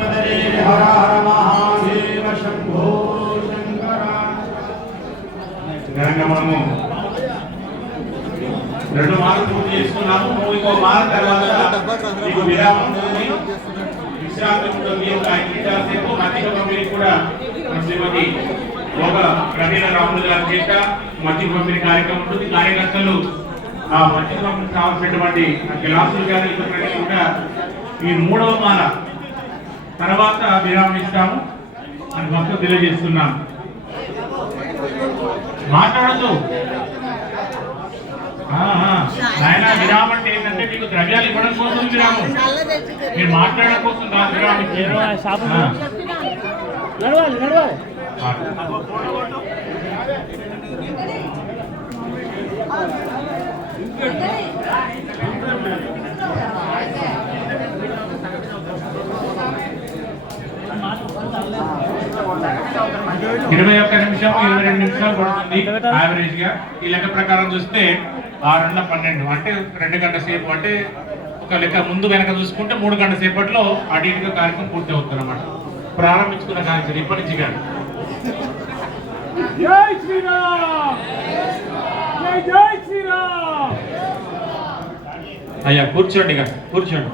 పదరే హర హర మహాదేవ శంభో శంకర. మనము 2 మార్లు పూర్తి చేసుకున్నాము. ఇంకో మాల తర్వాత మీకు విరామం ఉంటుంది, విశ్రాంతి ఉంటుంది. ఒక 5 నిమిషాల సేపు మధ్య పంపిణీ కూడా శ్రీమతి ఒక ప్రవీణ రాములు గారి చేత మధ్య పంపిణీ కార్యక్రమం ఉంటుంది. కార్యకర్తలు ఆ మధ్య పంపిణీ కావాల్సినటువంటి గ్లాసులు కానీ ఇతర కూడా ఈ 3వ మాల తర్వాత విరామం ఇస్తాము అని భక్తులు తెలియజేస్తున్నాము. మాట్లాడద్దు ఆయన విరామం అంటే ఏంటంటే మీకు ద్రవ్యాలు ఇవ్వడం కోసం విరామం, మీరు మాట్లాడడం కోసం కాదు విరామం. 21 నిమిషం 22 నిమిషాలు పడుతుంది యావరేజ్ గా. ఈ లెక్క ప్రకారం చూస్తే 6:12 అంటే 2 గంటల సేపు, అంటే ఒక లెక్క ముందు వెనక చూసుకుంటే 3 గంటల సేపట్లో అటు ఇటుగా కార్యక్రమం పూర్తి అవుతుంది అన్నమాట. ప్రారంభించుకున్న కార్యక్రమం ఇప్పటి నుంచి కాదు. జై శ్రీరామ్, జై శ్రీరామ్. అయ్యా కూర్చోండి, కూర్చోండి.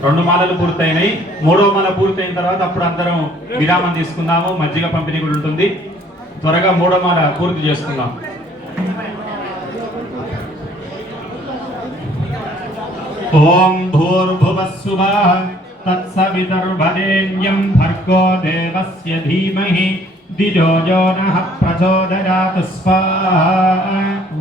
2 మాలలు పూర్తయినాయి. 3వ మాల పూర్తయిన తర్వాత అప్పుడు అందరం విరామం తీసుకుందాము. మజ్జిగ పంపిణీ కూడా ఉంటుంది. త్వరగా 3వ మాల పూర్తి చేసుకుందాం. ఓం భూర్భువస్సువః తత్సవితుర్వరేణ్యం భర్గో దేవస్య ధీమహి ధియో యో నః ప్రచోదయాత్ స్వాహా.